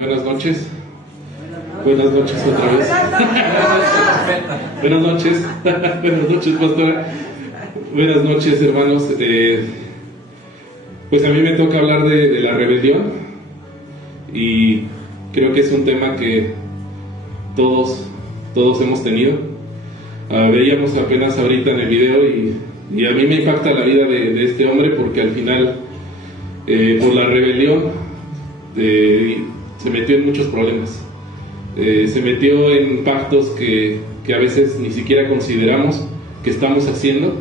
Buenas noches. Buenas noches otra vez. Buenas noches. Buenas noches, pastora. Buenas noches, hermanos. Pues a mí me toca hablar de la rebelión. Y creo que es un tema que todos hemos tenido. Veíamos apenas ahorita en el video y a mí me impacta la vida de este hombre porque al final, por la rebelión, se metió en muchos problemas. Se metió en pactos que a veces ni siquiera consideramos que estamos haciendo,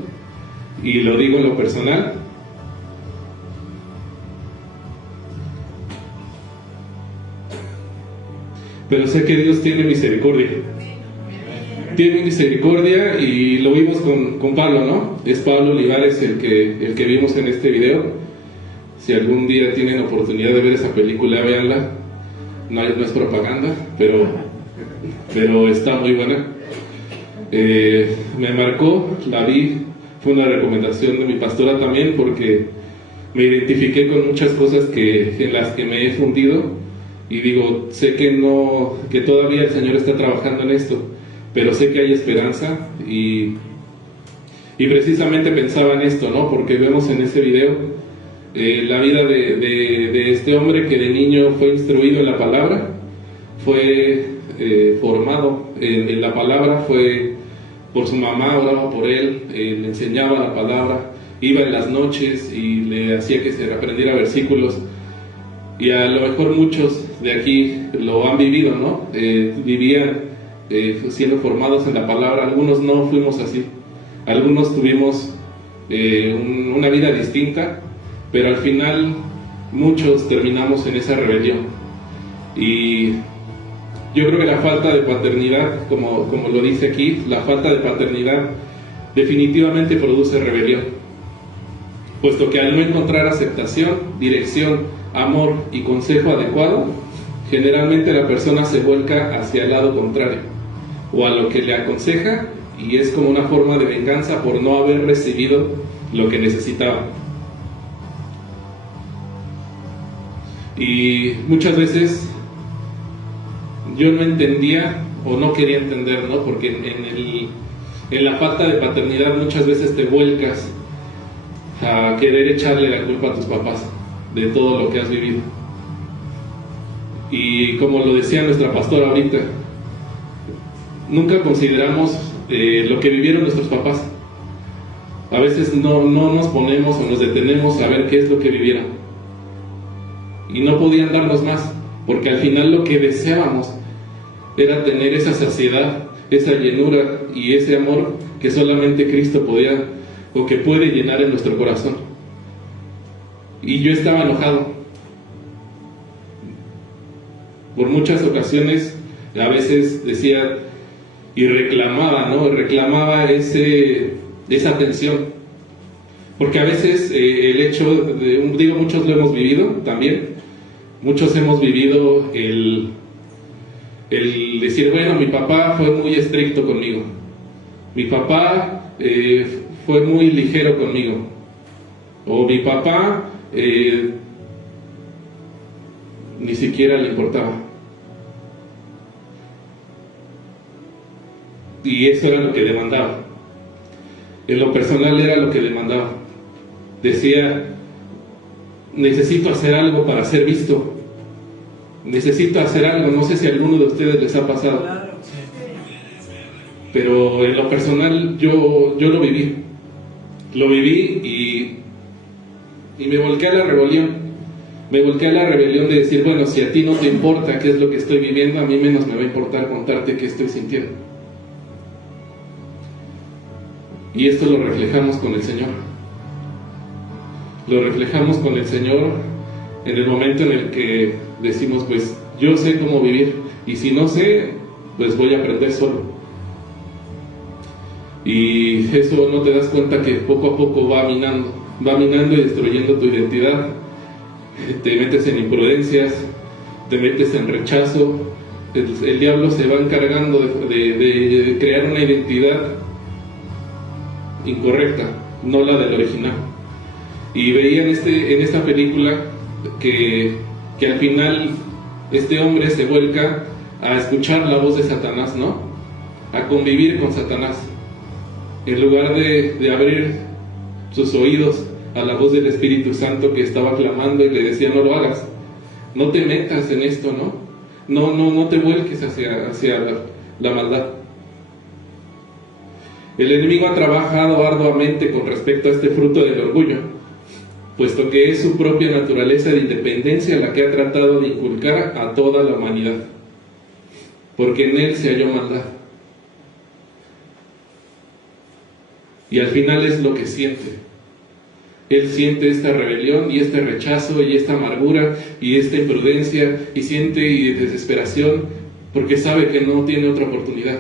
y lo digo en lo personal. Pero sé que Dios tiene misericordia. Tiene misericordia, y lo vimos con Pablo, ¿no? Es Pablo Olivares el que vimos en este video. Si algún día tienen oportunidad de ver esa película, véanla. No es propaganda, pero está muy buena. Me marcó, la vi, fue una recomendación de mi pastora también, porque me identifiqué con muchas cosas en las que me he fundido, y digo, sé que todavía el Señor está trabajando en esto, pero sé que hay esperanza, y precisamente pensaba en esto, ¿no? Porque vemos en ese video la vida de este hombre que de niño fue instruido en la palabra, fue formado en la palabra, fue por su mamá, oraba por él, le enseñaba la palabra, iba en las noches y le hacía que se aprendiera versículos, y a lo mejor muchos de aquí lo han vivido, ¿no? Vivían siendo formados en la palabra. Algunos no fuimos así, algunos tuvimos una vida distinta, pero al final muchos terminamos en esa rebelión. Y yo creo que la falta de paternidad, como lo dice aquí, la falta de paternidad definitivamente produce rebelión, puesto que al no encontrar aceptación, dirección, amor y consejo adecuado, generalmente la persona se vuelca hacia el lado contrario, o a lo que le aconseja, y es como una forma de venganza por no haber recibido lo que necesitaba. Y muchas veces yo no entendía o no quería entender, ¿no? Porque en la falta de paternidad muchas veces te vuelcas a querer echarle la culpa a tus papás de todo lo que has vivido. Y como lo decía nuestra pastora ahorita, nunca consideramos lo que vivieron nuestros papás. A veces no nos ponemos o nos detenemos a ver qué es lo que vivieron. Y no podían darnos más, porque al final lo que deseábamos era tener esa saciedad, esa llenura y ese amor que solamente Cristo podía o que puede llenar en nuestro corazón. Y yo estaba enojado. Por muchas ocasiones, a veces decía y reclamaba, ¿no? Reclamaba esa atención. Porque a veces el hecho digo, muchos lo hemos vivido también. Muchos hemos vivido el decir, bueno, mi papá fue muy estricto conmigo, mi papá fue muy ligero conmigo, o mi papá ni siquiera le importaba. Y eso era lo que demandaba. En lo personal era lo que demandaba. Decía, necesito hacer algo para ser visto. Necesito hacer algo. No sé si a alguno de ustedes les ha pasado. Pero en lo personal yo lo viví. Lo viví y me volqué a la rebelión. Me volqué a la rebelión de decir, bueno, si a ti no te importa qué es lo que estoy viviendo, a mí menos me va a importar contarte qué estoy sintiendo. Y esto lo reflejamos con el Señor. Lo reflejamos con el Señor en el momento en el que decimos, pues yo sé cómo vivir, y si no sé, pues voy a aprender solo. Y eso no te das cuenta que poco a poco va minando y destruyendo tu identidad. Te metes en imprudencias, te metes en rechazo. El diablo se va encargando de crear una identidad incorrecta, no la del original. Y veía en esta película que al final este hombre se vuelca a escuchar la voz de Satanás, ¿no? A convivir con Satanás. En lugar de abrir sus oídos a la voz del Espíritu Santo que estaba clamando y le decía: no lo hagas, no te metas en esto, no te vuelques hacia la maldad. El enemigo ha trabajado arduamente con respecto a este fruto del orgullo, puesto que es su propia naturaleza de independencia la que ha tratado de inculcar a toda la humanidad, porque en él se halló maldad. Y al final es lo que siente. Él siente esta rebelión y este rechazo y esta amargura y esta imprudencia, y siente y desesperación porque sabe que no tiene otra oportunidad,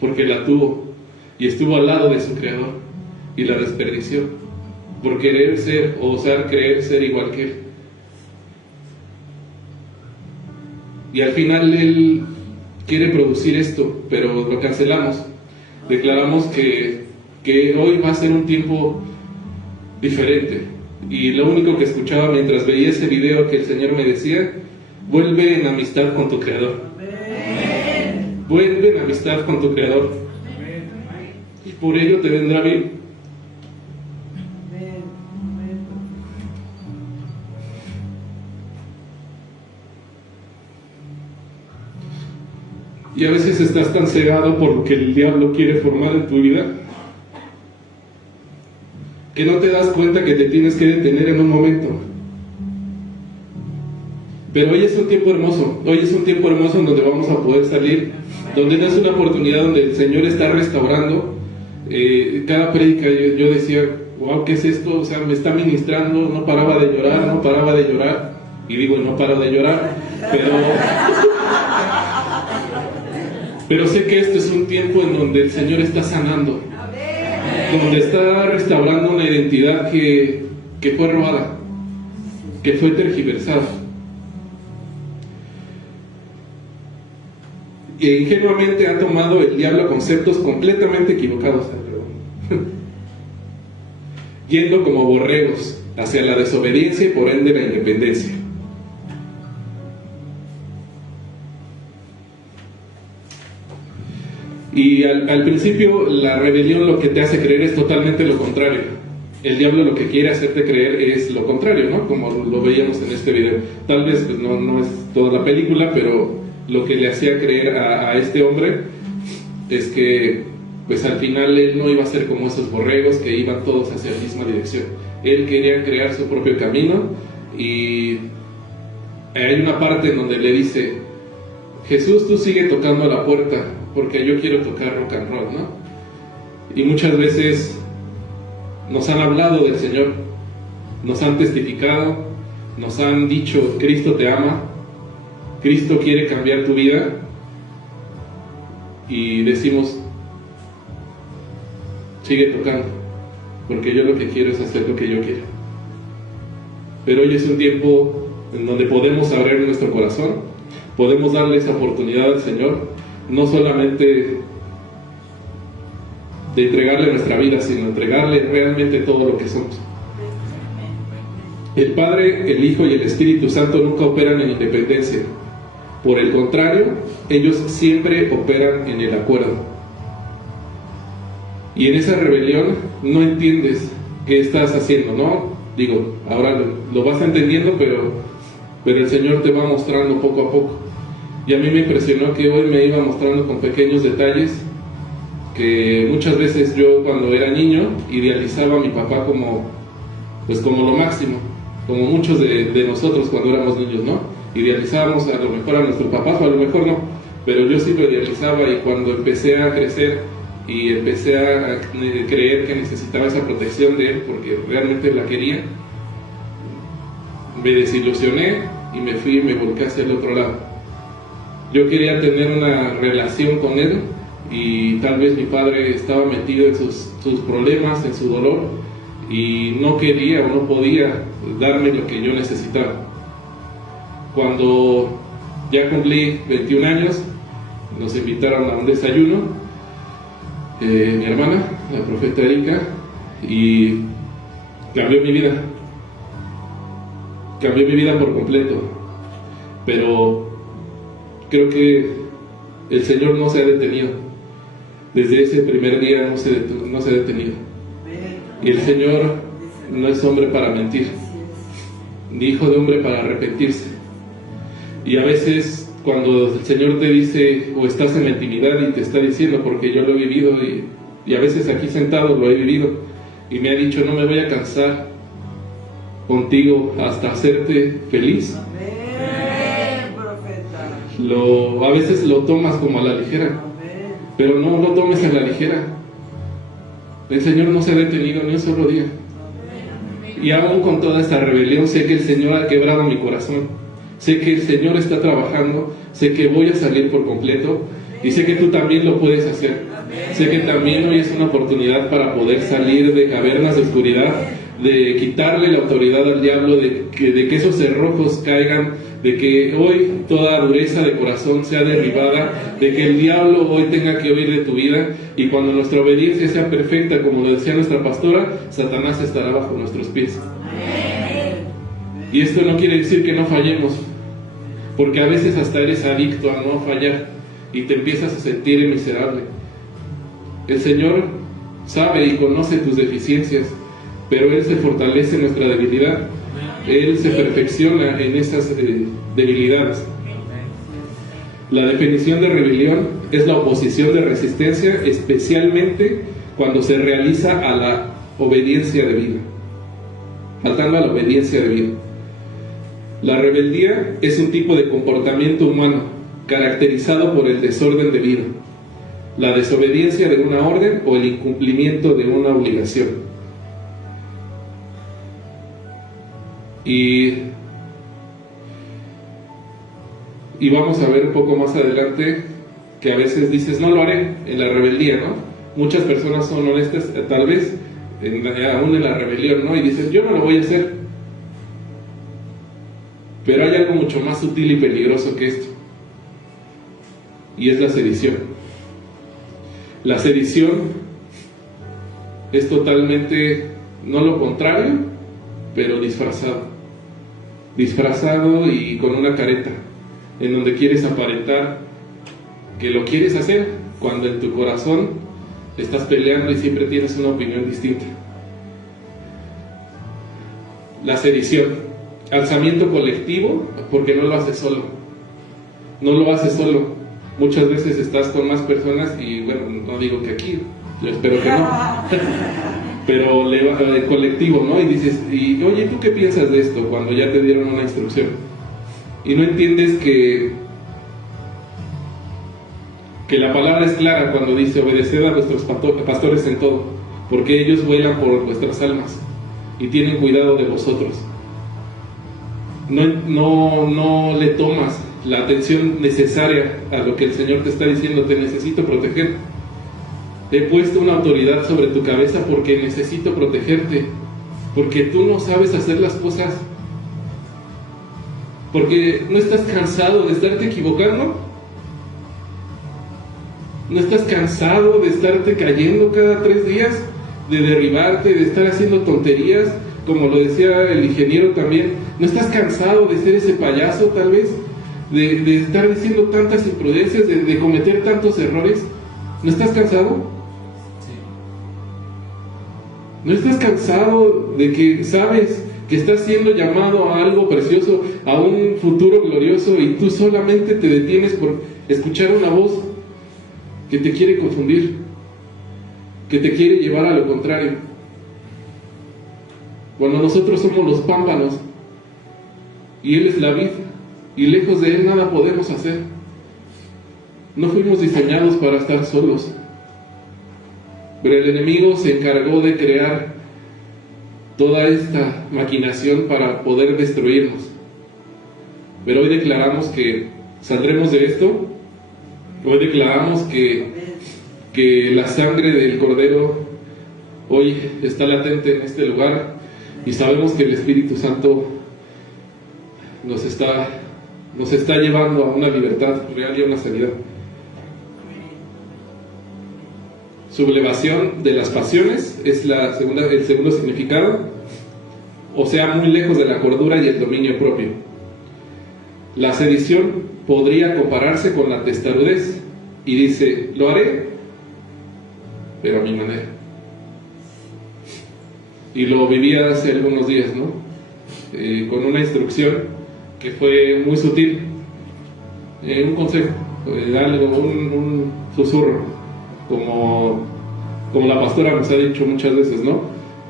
porque la tuvo y estuvo al lado de su Creador y la desperdició por querer ser o osar creer ser igual que él. Y al final él quiere producir esto, pero lo cancelamos. Declaramos que hoy va a ser un tiempo diferente. Y lo único que escuchaba mientras veía ese video que el Señor me decía: vuelve en amistad con tu Creador. Vuelve en amistad con tu Creador. Y por ello te vendrá bien. Y a veces estás tan cegado por lo que el diablo quiere formar en tu vida, que no te das cuenta que te tienes que detener en un momento. Pero hoy es un tiempo hermoso, hoy es un tiempo hermoso en donde vamos a poder salir, donde es una oportunidad donde el Señor está restaurando. Cada prédica yo decía: wow, ¿qué es esto? O sea, me está ministrando, no paraba de llorar, y digo, no paro de llorar, pero sé que esto es un tiempo en donde el Señor está sanando, donde está restaurando una identidad que fue robada, que fue tergiversada. E ingenuamente ha tomado el diablo conceptos completamente equivocados, yendo como borregos hacia la desobediencia y por ende la independencia. Y al principio la rebelión lo que te hace creer es totalmente lo contrario. El diablo lo que quiere hacerte creer es lo contrario, ¿no? Como lo veíamos en este video. Tal vez pues, no es toda la película, pero lo que le hacía creer a este hombre es que pues al final él no iba a ser como esos borregos que iban todos hacia la misma dirección. Él quería crear su propio camino, y hay una parte en donde le dice: Jesús, tú sigue tocando a la puerta, porque yo quiero tocar rock and roll, ¿no? Y muchas veces nos han hablado del Señor, nos han testificado, nos han dicho: Cristo te ama, Cristo quiere cambiar tu vida, y decimos: sigue tocando, porque yo lo que quiero es hacer lo que yo quiero. Pero hoy es un tiempo en donde podemos abrir nuestro corazón, podemos darle esa oportunidad al Señor, no solamente de entregarle nuestra vida, sino entregarle realmente todo lo que somos. El Padre, el Hijo y el Espíritu Santo nunca operan en independencia. Por el contrario, ellos siempre operan en el acuerdo. Y en esa rebelión no entiendes qué estás haciendo, ¿no? Digo, ahora lo vas entendiendo, pero el Señor te va mostrando poco a poco. Y a mí me impresionó que hoy me iba mostrando con pequeños detalles que muchas veces yo, cuando era niño, idealizaba a mi papá como lo máximo, como muchos de nosotros cuando éramos niños, ¿no? Idealizábamos a lo mejor a nuestro papá, o a lo mejor no, pero yo sí lo idealizaba. Y cuando empecé a crecer y empecé a creer que necesitaba esa protección de él, porque realmente la quería, me desilusioné y me fui y me volqué hacia el otro lado. Yo quería tener una relación con él, y tal vez mi padre estaba metido en sus problemas, en su dolor, y no quería o no podía darme lo que yo necesitaba. Cuando ya cumplí 21 años, nos invitaron a un desayuno, mi hermana, la profeta Erika, y cambió mi vida por completo. pero creo que el Señor no se ha detenido. Desde ese primer día no se ha detenido. Y el Señor no es hombre para mentir, ni hijo de hombre para arrepentirse. Y a veces cuando el Señor te dice, o estás en la intimidad y te está diciendo, porque yo lo he vivido, y a veces aquí sentado lo he vivido, y me ha dicho, no me voy a cansar contigo hasta hacerte feliz. A veces lo tomas como a la ligera, pero no lo tomes a la ligera. El Señor no se ha detenido ni un solo día. Y aún con toda esta rebelión, sé que el Señor ha quebrado mi corazón. Sé que el Señor está trabajando. Sé que voy a salir por completo. Y sé que tú también lo puedes hacer. Sé que también hoy es una oportunidad para poder salir de cavernas de oscuridad, de quitarle la autoridad al diablo, de que esos cerrojos caigan, de que hoy toda dureza de corazón sea derribada, de que el diablo hoy tenga que huir de tu vida, y cuando nuestra obediencia sea perfecta, como lo decía nuestra pastora, Satanás estará bajo nuestros pies. Y esto no quiere decir que no fallemos, porque a veces hasta eres adicto a no fallar y te empiezas a sentir miserable. El Señor sabe y conoce tus deficiencias, pero Él se fortalece en nuestra debilidad. Él se perfecciona en esas debilidades. La definición de rebelión es la oposición de resistencia, especialmente cuando se realiza a la obediencia debida, faltando a la obediencia debida. La rebeldía es un tipo de comportamiento humano caracterizado por el desorden debido, la desobediencia de una orden o el incumplimiento de una obligación. Y vamos a ver un poco más adelante que a veces dices, no lo haré, en la rebeldía, ¿no? Muchas personas son honestas, tal vez, aún en la rebelión, ¿no? Y dicen, yo no lo voy a hacer. Pero hay algo mucho más sutil y peligroso que esto, y es la sedición. La sedición es totalmente, no lo contrario, pero disfrazado y con una careta, en donde quieres aparentar que lo quieres hacer, cuando en tu corazón estás peleando y siempre tienes una opinión distinta. La sedición, alzamiento colectivo, porque no lo haces solo. Muchas veces estás con más personas y, bueno, no digo que aquí, yo espero que no, pero colectivo, ¿no? Y dices, oye, ¿tú qué piensas de esto? Cuando ya te dieron una instrucción y no entiendes que la palabra es clara cuando dice, obedeced a vuestros pastores en todo, porque ellos velan por vuestras almas y tienen cuidado de vosotros. No le tomas la atención necesaria a lo que el Señor te está diciendo. Te necesito proteger. He puesto una autoridad sobre tu cabeza porque necesito protegerte, porque tú no sabes hacer las cosas, porque no estás cansado de estarte equivocando, no estás cansado de estarte cayendo cada 3 días, de derribarte, de estar haciendo tonterías, como lo decía el ingeniero también. ¿No estás cansado de ser ese payaso, tal vez? De estar diciendo tantas imprudencias, de cometer tantos errores. ¿No estás cansado? ¿No estás cansado de que sabes que estás siendo llamado a algo precioso, a un futuro glorioso, y tú solamente te detienes por escuchar una voz que te quiere confundir, que te quiere llevar a lo contrario? Cuando nosotros somos los pámpanos y Él es la vid, y lejos de Él nada podemos hacer. No fuimos diseñados para estar solos, pero el enemigo se encargó de crear toda esta maquinación para poder destruirnos. Pero hoy declaramos que saldremos de esto. Hoy declaramos que la sangre del Cordero hoy está latente en este lugar, y sabemos que el Espíritu Santo nos está llevando a una libertad real y a una sanidad. Sublevación de las pasiones es el segundo significado, o sea, muy lejos de la cordura y el dominio propio. La sedición podría compararse con la testarudez, y dice: lo haré, pero a mi manera. Y lo vivía hace algunos días, ¿no? Con una instrucción que fue muy sutil, un consejo, algo, un susurro, como la pastora nos ha dicho muchas veces, ¿no?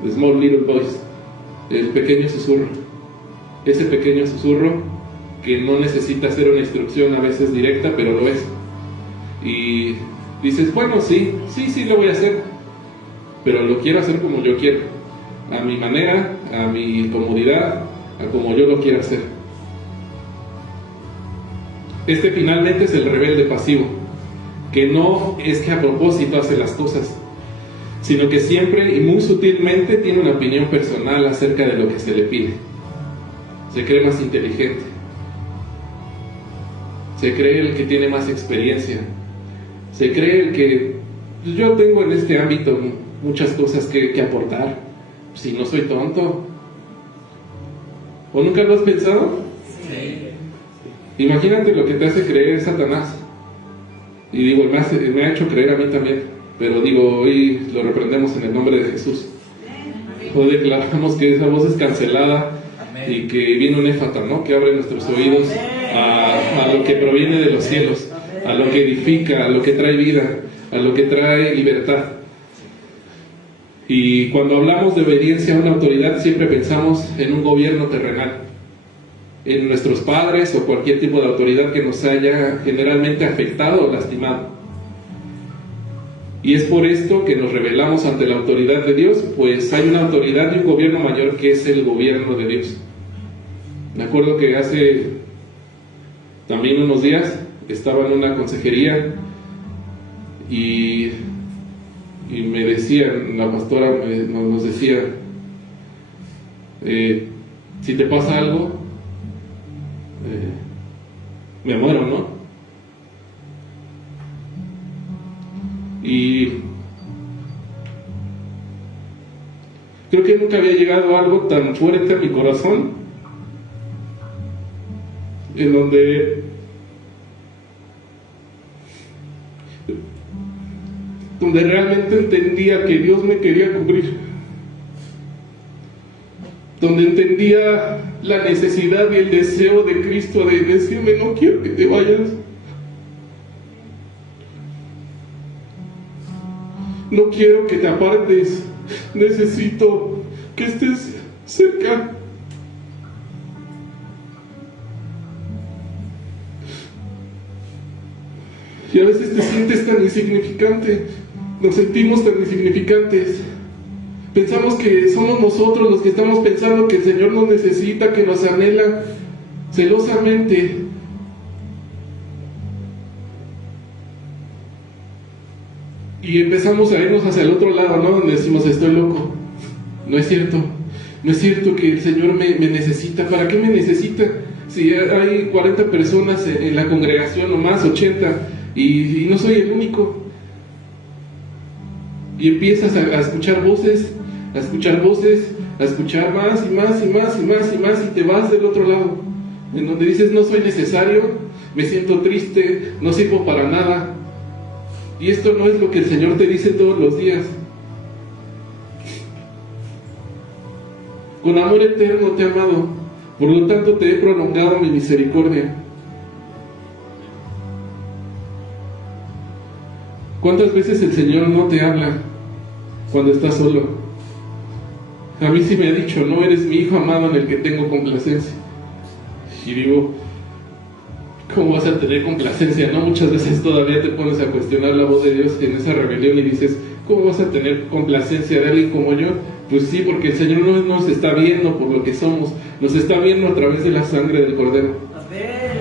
The small little voice, el pequeño susurro, ese pequeño susurro que no necesita ser una instrucción a veces directa, pero lo es. Y dices: bueno, sí lo voy a hacer, pero lo quiero hacer como yo quiero, a mi manera, a mi comodidad, a como yo lo quiero hacer. Este finalmente es el rebelde pasivo, que no es que a propósito hace las cosas, sino que siempre y muy sutilmente tiene una opinión personal acerca de lo que se le pide. Se cree más inteligente, se cree el que tiene más experiencia, se cree el que yo tengo en este ámbito muchas cosas que aportar, si no soy tonto. ¿O nunca lo has pensado? Sí. Imagínate lo que te hace creer Satanás. Y digo, me ha hecho creer a mí también, pero digo, hoy lo reprendemos en el nombre de Jesús. Hoy declaramos que esa voz es cancelada. Amén. Y que viene un éfata, ¿no? Que abre nuestros oídos a lo que proviene de los cielos, a lo que edifica, a lo que trae vida, a lo que trae libertad. Y cuando hablamos de obediencia a una autoridad, siempre pensamos en un gobierno terrenal, en nuestros padres o cualquier tipo de autoridad que nos haya generalmente afectado o lastimado. Y es por esto que nos rebelamos ante la autoridad de Dios, pues hay una autoridad y un gobierno mayor que es el gobierno de Dios. Me acuerdo que hace también unos días estaba en una consejería y me decían, la pastora nos decía, si te pasa algo, me muero, ¿no? Y creo que nunca había llegado algo tan fuerte a mi corazón, en donde realmente entendía que Dios me quería cubrir, donde entendía la necesidad y el deseo de Cristo de decirme: no quiero que te vayas, no quiero que te apartes, necesito que estés cerca. Y a veces te sientes tan insignificante, nos sentimos tan insignificantes. Pensamos que somos nosotros los que estamos pensando que el Señor nos necesita, que nos anhela celosamente. Y empezamos a irnos hacia el otro lado, ¿no? Donde decimos: estoy loco. No es cierto. No es cierto que el Señor me necesita. ¿Para qué me necesita? Si hay 40 personas en la congregación o más, 80, y no soy el único. Y empiezas a escuchar voces, a escuchar más y más y más y más y más, y te vas del otro lado, en donde dices: no soy necesario, me siento triste, no sirvo para nada. Y esto no es lo que el Señor te dice todos los días. Con amor eterno te he amado, por lo tanto te he prolongado mi misericordia. ¿Cuántas veces el Señor no te habla cuando estás solo? A mí sí me ha dicho: no eres mi hijo amado en el que tengo complacencia. Y digo: ¿cómo vas a tener complacencia? ¿No? Muchas veces todavía te pones a cuestionar la voz de Dios en esa rebelión y dices: ¿cómo vas a tener complacencia de alguien como yo? Pues sí, porque el Señor no nos está viendo por lo que somos, nos está viendo a través de la sangre del Cordero.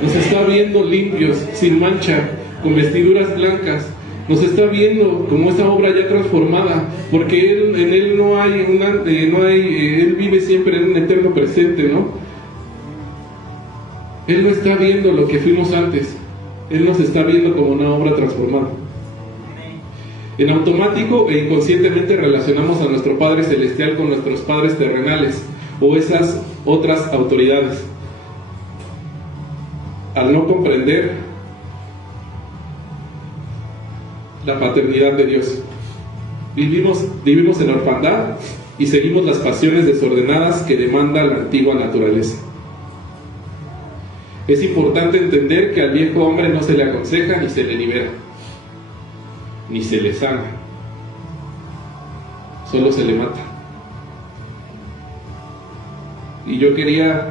Nos está viendo limpios, sin mancha, con vestiduras blancas. Nos está viendo como esa obra ya transformada, porque en Él no hay Él vive siempre en un eterno presente, ¿no? Él no está viendo lo que fuimos antes, Él nos está viendo como una obra transformada. En automático e inconscientemente relacionamos a nuestro Padre Celestial con nuestros padres terrenales o esas otras autoridades. al no comprender la paternidad de Dios. Vivimos en orfandad y seguimos las pasiones desordenadas que demanda la antigua naturaleza. Es importante entender que al viejo hombre no se le aconseja ni se le libera, ni se le sana, solo se le mata. Y yo quería,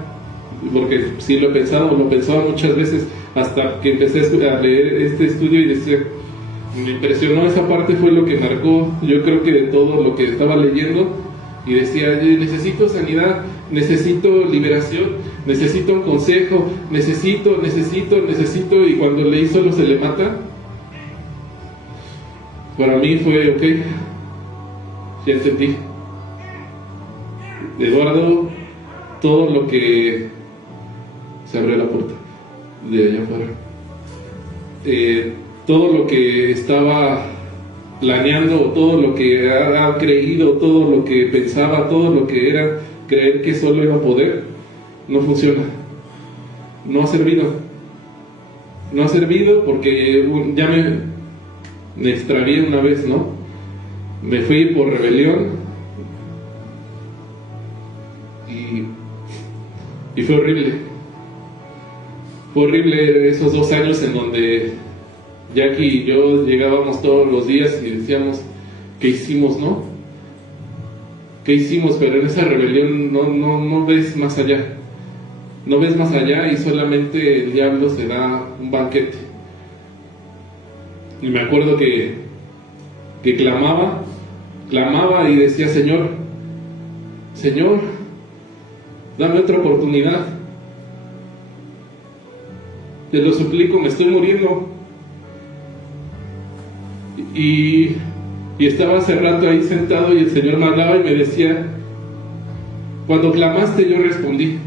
porque sí lo he pensado, lo pensaba muchas veces, hasta que empecé a leer este estudio y decía, me impresionó esa parte, fue lo que marcó, yo creo que de todo lo que estaba leyendo, y decía, necesito sanidad, necesito liberación, necesito un consejo, necesito, y cuando leí solo se le mata, para mí fue, ok, ya entendí. Eduardo, todo lo que... Se abrió la puerta de allá afuera. Todo lo que estaba planeando, todo lo que ha creído, todo lo que pensaba, todo lo que era creer que solo iba a poder, no funciona. No ha servido. No ha servido porque ya me extravié una vez, ¿no? Me fui por rebelión y fue horrible. Fue horrible esos 2 años en donde Jackie y yo llegábamos todos los días y decíamos, ¿qué hicimos, no? ¿Qué hicimos? Pero en esa rebelión no ves más allá. No ves más allá y solamente el diablo se da un banquete. Y me acuerdo que clamaba y decía, Señor, dame otra oportunidad. Te lo suplico, me estoy muriendo. Y estaba hace rato ahí sentado y el Señor me hablaba y me decía, cuando clamaste yo respondí.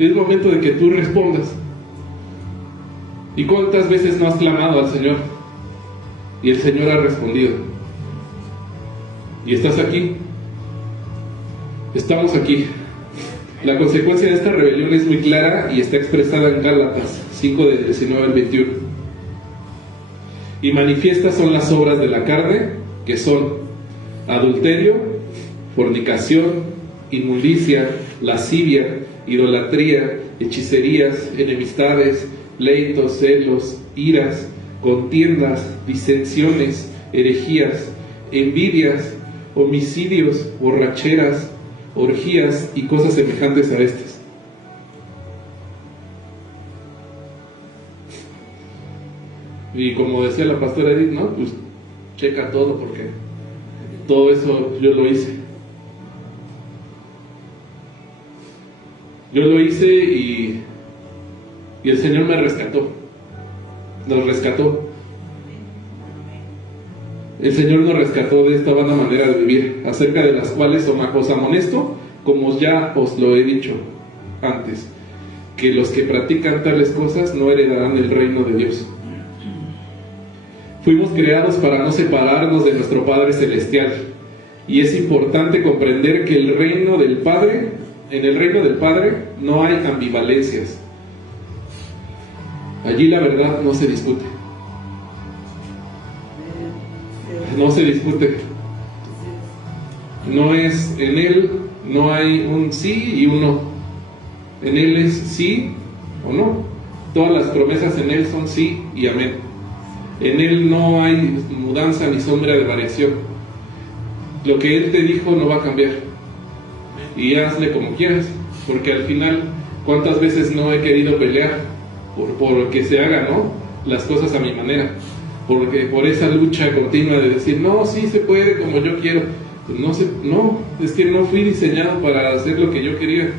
Es momento de que tú respondas. ¿Y cuántas veces no has clamado al Señor? Y el Señor ha respondido. Y estás aquí. Estamos aquí. La consecuencia de esta rebelión es muy clara y está expresada en Gálatas 5, del 19 al 21. Y manifiestas son las obras de la carne, que son adulterio, fornicación, inmundicia, lascivia, idolatría, hechicerías, enemistades, pleitos, celos, iras, contiendas, disensiones, herejías, envidias, homicidios, borracheras, orgías y cosas semejantes a estas. Y como decía la pastora Edith, ¿no? Pues checa todo, porque todo eso yo lo hice. Yo lo hice y el Señor me rescató. Nos rescató. El Señor nos rescató de esta vana manera de vivir, acerca de las cuales os amonesto, como ya os lo he dicho antes, que los que practican tales cosas no heredarán el reino de Dios. Fuimos creados para no separarnos de nuestro Padre Celestial, y es importante comprender que en el reino del Padre no hay ambivalencias. Allí la verdad no se discute. No se discute. No es, en Él no hay un sí y un no. En Él es sí o no. Todas las promesas en Él son sí y amén. En Él no hay mudanza ni sombra de variación. Lo que Él te dijo no va a cambiar. Y hazle como quieras, porque al final, ¿cuántas veces no he querido pelear por que se hagan, ¿no? Las cosas a mi manera? Porque por esa lucha continua de decir, no, sí se puede como yo quiero. Pues no, es que no fui diseñado para hacer lo que yo quería.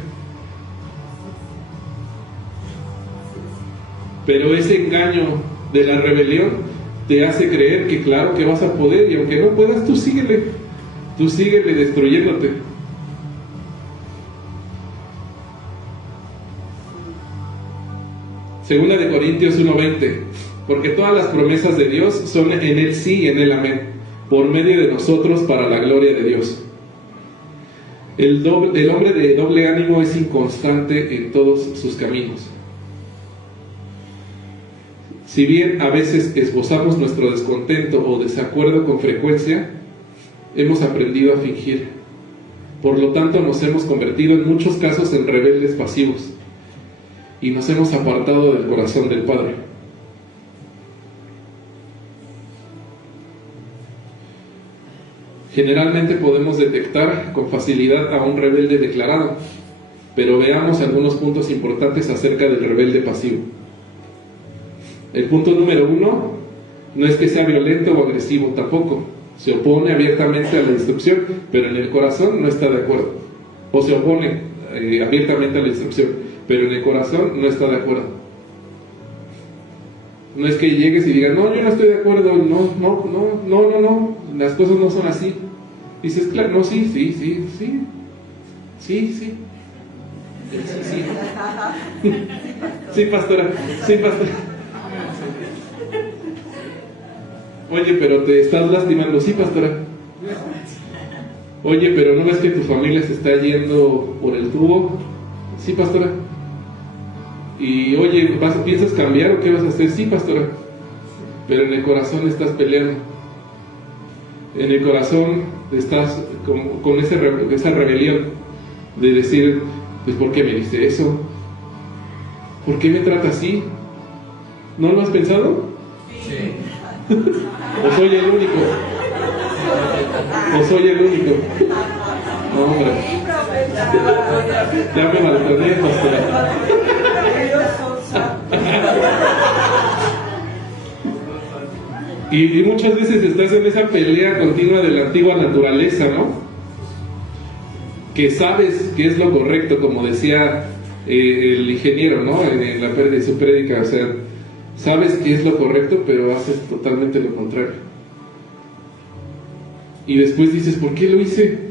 Pero ese engaño de la rebelión te hace creer que claro que vas a poder, y aunque no puedas, tú síguele destruyéndote. Segunda de Corintios 1:20, porque todas las promesas de Dios son en Él sí y en Él amén, por medio de nosotros para la gloria de Dios. El hombre de doble ánimo es inconstante en todos sus caminos. Si bien a veces esbozamos nuestro descontento o desacuerdo con frecuencia, hemos aprendido a fingir. Por lo tanto, nos hemos convertido en muchos casos en rebeldes pasivos y nos hemos apartado del corazón del Padre. Generalmente podemos detectar con facilidad a un rebelde declarado, pero veamos algunos puntos importantes acerca del rebelde pasivo. El punto número 1 no es que sea violento o agresivo, tampoco. Se opone abiertamente a la instrucción, pero en el corazón no está de acuerdo. O se opone abiertamente a la instrucción, pero en el corazón no está de acuerdo. No es que llegues y digas, no, yo no estoy de acuerdo, no, las cosas no son así. Dices, claro, no, sí. Sí, pastora. Oye, pero te estás lastimando. Sí, pastora. Oye, pero ¿no ves que tu familia se está yendo por el tubo? Sí, pastora. Y oye, ¿piensas cambiar o qué vas a hacer? Sí, pastora. Pero en el corazón estás peleando. En el corazón estás con esa rebelión de decir, pues ¿por qué me dice eso? ¿Por qué me trata así? ¿No lo has pensado? Sí. ¿O soy el único? No, hombre. Ya me maltraté, pastora. Y muchas veces estás en esa pelea continua de la antigua naturaleza, ¿no? Que sabes que es lo correcto, como decía el ingeniero, ¿no? En su prédica, o sea, sabes que es lo correcto, pero haces totalmente lo contrario. Y después dices, ¿por qué lo hice?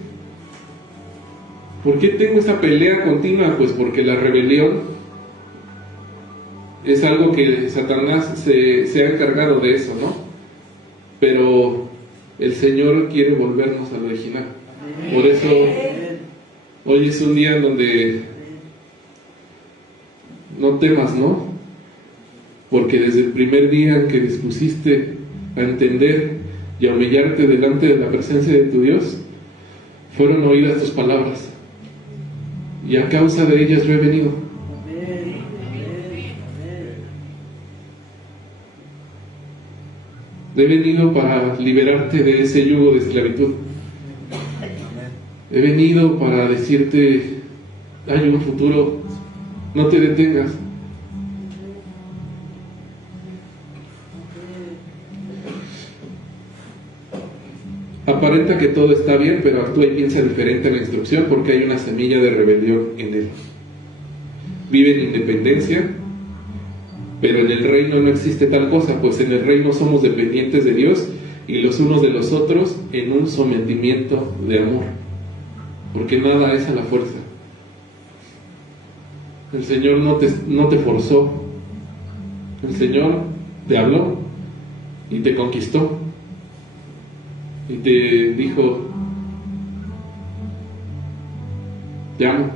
¿Por qué tengo esa pelea continua? Pues porque la rebelión es algo que Satanás se ha encargado de eso, ¿no? Pero el Señor quiere volvernos al original. Por eso hoy es un día en donde no temas, ¿no? Porque desde el primer día en que dispusiste a entender y a humillarte delante de la presencia de tu Dios, fueron oídas tus palabras, y a causa de ellas yo he venido. He venido para liberarte de ese yugo de esclavitud. He venido para decirte, hay un futuro, no te detengas. Aparenta que todo está bien, pero actúa y piensa diferente a la instrucción porque hay una semilla de rebelión en él. Vive en independencia, pero en el reino no existe tal cosa, pues en el reino somos dependientes de Dios y los unos de los otros en un sometimiento de amor, porque nada es a la fuerza. El Señor no te forzó, el Señor te habló y te conquistó y te dijo, te amo.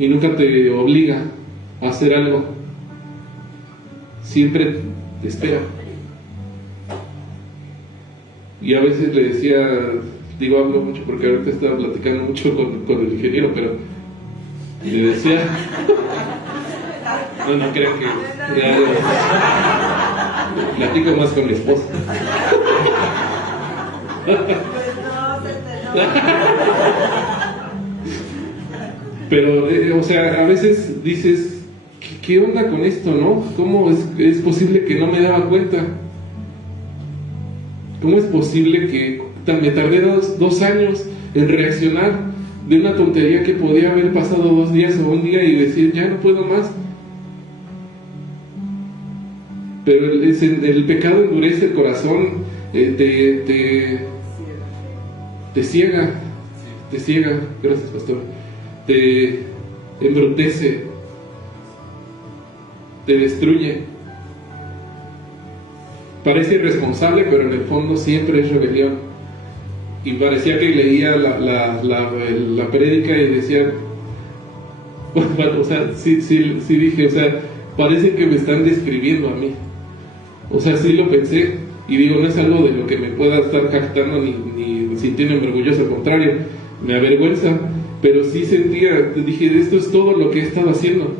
Y nunca te obliga a hacer algo, siempre te espera. Y a veces le decía, hablo mucho porque ahorita estaba platicando mucho con el ingeniero, pero le decía, no crean que platico más con mi esposa. Pero, o sea, a veces dices, ¿qué onda con esto, no? ¿Cómo es posible que no me daba cuenta? ¿Cómo es posible que me tardé dos años en reaccionar de una tontería que podía haber pasado 2 días o un día y decir, ya no puedo más? Pero el pecado endurece el corazón, te ciega, gracias pastor, te embrutece, te destruye. Parece irresponsable, pero en el fondo siempre es rebelión. y parecía que leía la prédica y decía, o sea, sí dije, o sea, parece que me están describiendo a mí. O sea, sí lo pensé, y digo, no es algo de lo que me pueda estar jactando ni sintiéndome orgulloso, al contrario, me avergüenza, pero sí sentía, dije, esto es todo lo que he estado haciendo.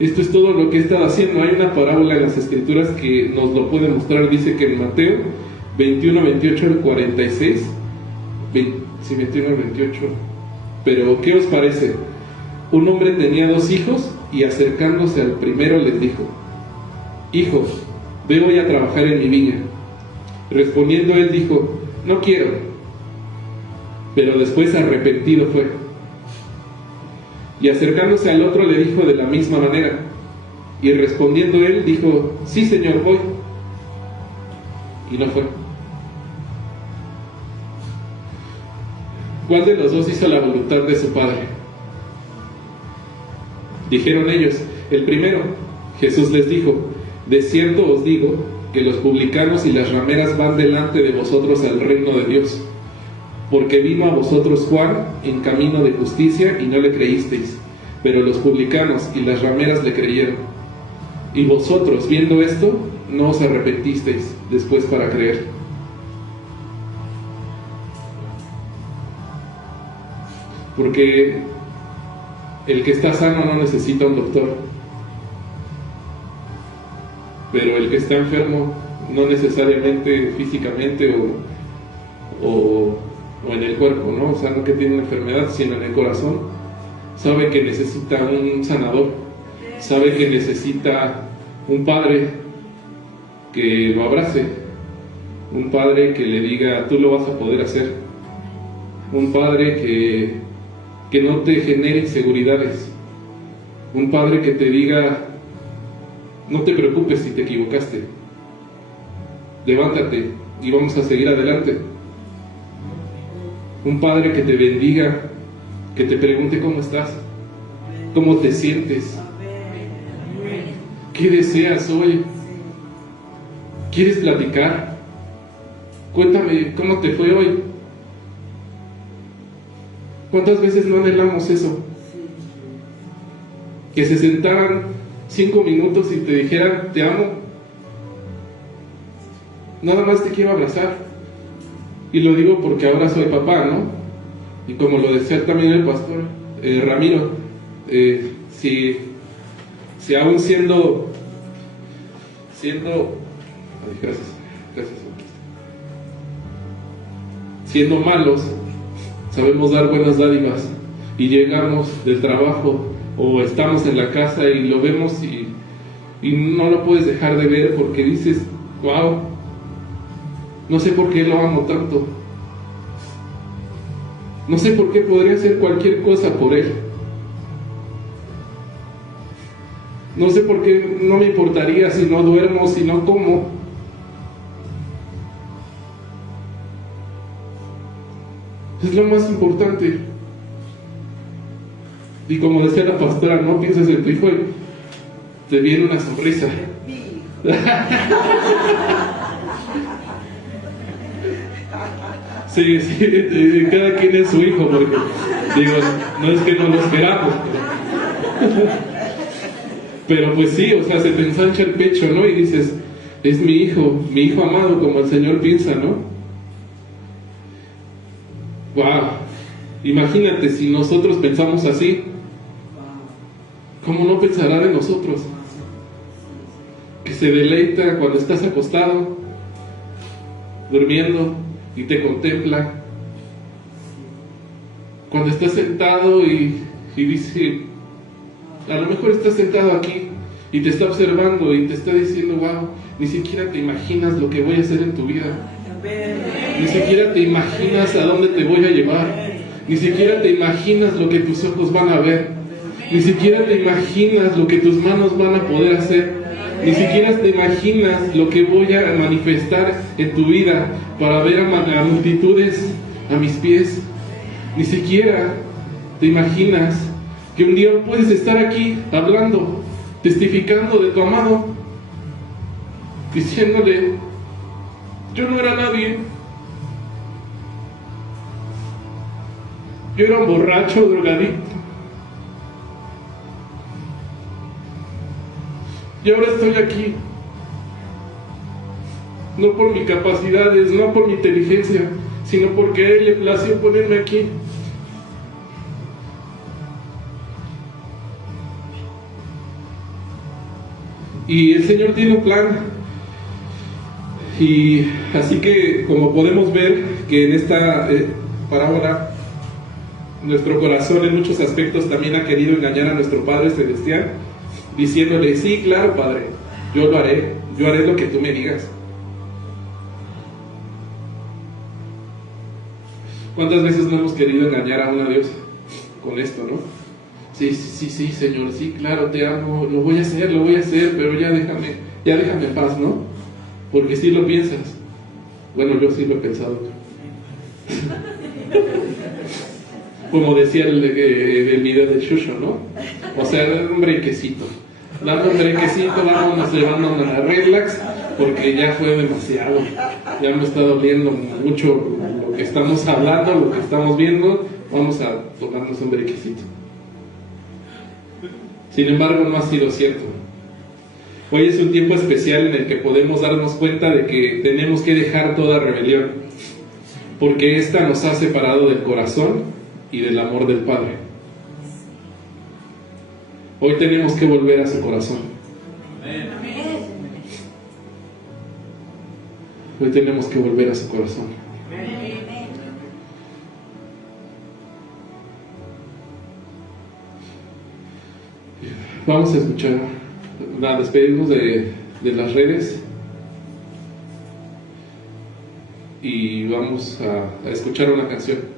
Esto es todo lo que he estado haciendo. Hay una parábola en las Escrituras que nos lo puede mostrar. Dice que en Mateo 21, 28 al 46, 21 al 28. Pero, ¿qué os parece? Un hombre tenía 2 hijos y acercándose al primero les dijo: hijos, ve hoy a trabajar en mi viña. Respondiendo él dijo: no quiero. Pero después arrepentido fue. Y acercándose al otro le dijo de la misma manera. Y respondiendo él dijo: sí, Señor, voy. Y no fue. ¿Cuál de los dos hizo la voluntad de su padre? Dijeron ellos: el primero. Jesús les dijo: de cierto os digo que los publicanos y las rameras van delante de vosotros al reino de Dios. Porque vino a vosotros Juan en camino de justicia y no le creísteis, pero los publicanos y las rameras le creyeron. Y vosotros, viendo esto, no os arrepentisteis después para creer. Porque el que está sano no necesita un doctor, pero el que está enfermo, no necesariamente físicamente o en el cuerpo, ¿no? O sea, no que tiene una enfermedad, sino en el corazón, sabe que necesita un sanador, sabe que necesita un padre que lo abrace, un padre que le diga: tú lo vas a poder hacer, un padre que no te genere inseguridades, un padre que te diga: no te preocupes si te equivocaste, levántate y vamos a seguir adelante. Un padre que te bendiga, que te pregunte cómo estás, cómo te sientes, qué deseas hoy, quieres platicar, cuéntame cómo te fue hoy. ¿Cuántas veces no anhelamos eso? Que se sentaran 5 minutos y te dijeran: te amo, nada más te quiero abrazar. Y lo digo porque ahora soy papá, ¿no? Y como lo decía también el pastor Ramiro, si aún siendo siendo malos, sabemos dar buenas dádivas, y llegamos del trabajo o estamos en la casa y lo vemos y no lo puedes dejar de ver porque dices: wow, no sé por qué lo amo tanto, no sé por qué podría hacer cualquier cosa por él, no sé por qué no me importaría si no duermo, si no como. Es lo más importante. Y como decía la pastora, no pienses en tu hijo y te viene una sonrisa. Sí, cada quien es su hijo, porque digo, no es que no lo esperamos, pero pues sí, o sea, se te ensancha el pecho, ¿no? Y dices: es mi hijo amado, como el Señor piensa, ¿no? Wow, imagínate si nosotros pensamos así, ¿cómo no pensará de nosotros? Que se deleita cuando estás acostado, durmiendo, y te contempla, cuando estás sentado y dice, a lo mejor estás sentado aquí y te está observando y te está diciendo: wow, ni siquiera te imaginas lo que voy a hacer en tu vida, ni siquiera te imaginas a dónde te voy a llevar, ni siquiera te imaginas lo que tus ojos van a ver, ni siquiera te imaginas lo que tus manos van a poder hacer, ni siquiera te imaginas lo que voy a manifestar en tu vida para ver a multitudes a mis pies. Ni siquiera te imaginas que un día puedes estar aquí hablando, testificando de tu amado, diciéndole: yo no era nadie, Yo era un borracho, drogadicto. Y ahora estoy aquí. No por mis capacidades, no por mi inteligencia, sino porque a Él le plació ponerme aquí. Y el Señor tiene un plan. Y así que, como podemos ver que en esta parábola, nuestro corazón en muchos aspectos también ha querido engañar a nuestro Padre Celestial, diciéndole: sí, claro, Padre, yo lo haré, yo haré lo que tú me digas. ¿Cuántas veces no hemos querido engañar aún a Dios con esto, no? Sí, Señor, sí, claro, te amo, lo voy a hacer, pero ya déjame en paz, ¿no? Porque si lo piensas. Bueno, yo sí lo he pensado. Como decía el video de Shusho, ¿no? O sea, un brequecito. Dando un brequecito, vámonos llevándonos a relax, porque ya fue demasiado. Ya me está doliendo mucho lo que estamos hablando, lo que estamos viendo. Vamos a tomarnos un brequecito. Sin embargo, no ha sido cierto. Hoy es un tiempo especial en el que podemos darnos cuenta de que tenemos que dejar toda rebelión, porque esta nos ha separado del corazón y del amor del Padre. Hoy tenemos que volver a su corazón. Hoy tenemos que volver a su corazón. Vamos a escuchar, despedirnos de las redes y vamos a escuchar una canción.